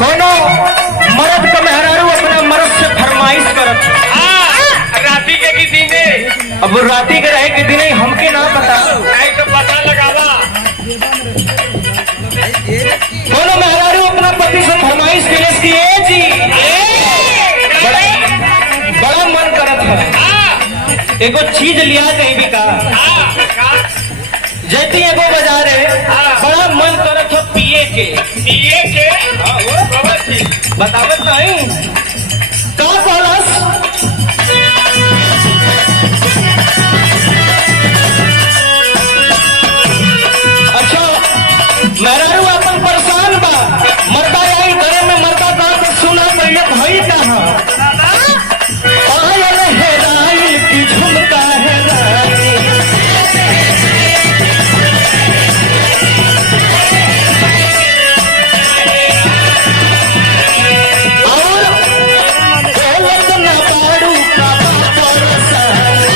कोनो मर्द का मेहरारू अपना मर्द से फरमाइश करत राती के की दीने अब राती के रहे के दिन हमके ना पता नहीं तो पता लगावा। कोनो मेहरारू अपना पति से फरमाइश करे कि ए जी बड़ा मन करत है एगो चीज लिया कहीं भी का जैती एगो बाजार है बड़ा मन करत हो पिए के बतावत नहीं का बोलस अच्छा मेहरारू अपन परेशान बा मर्दा आई घरे में मर्दा का तो सुना पहले भाई कहा पायल है रानी की झुमका है रानी और बोलत ना बाड़ू का परसान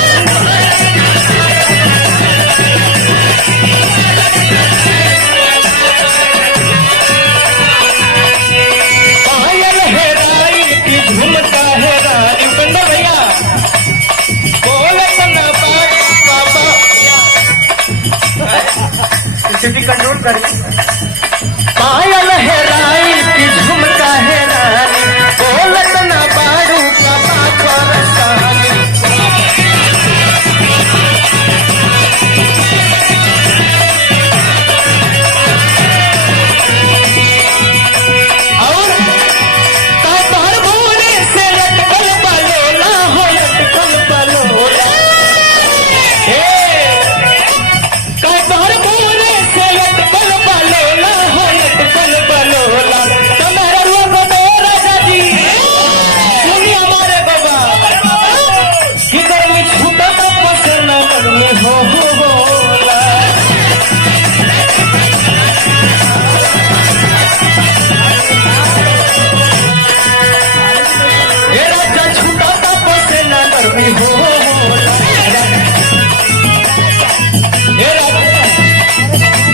पायल है रानी की झुमका है रानी बंदा भैया बोलत ना बाड़ू बाबा स्थिति कंट्रोल करिए पायल है रानी की झुमका है रानी बोलत ना बाड़ू का परसान और कतर भोरे से लटकल बलोला हो लटकल बलोला कतर भोरे से लटकल बलोला हो लटकल बलोला तुम्हारा रुआ को राजा जी सुनिए हमारे बाबा कि गर्मी छूटा तो पसंद गर्मी हो होला ये राजा छूटा तो पसंद गर्मी हो होला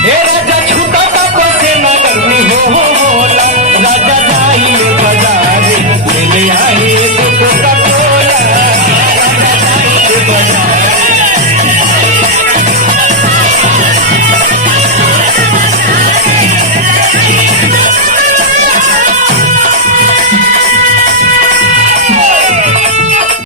ये राजा छूटा तो पसंद गर्मी हो होला राजा जाइए बाजार ले आए कोका कोला राजा जाइए बाजार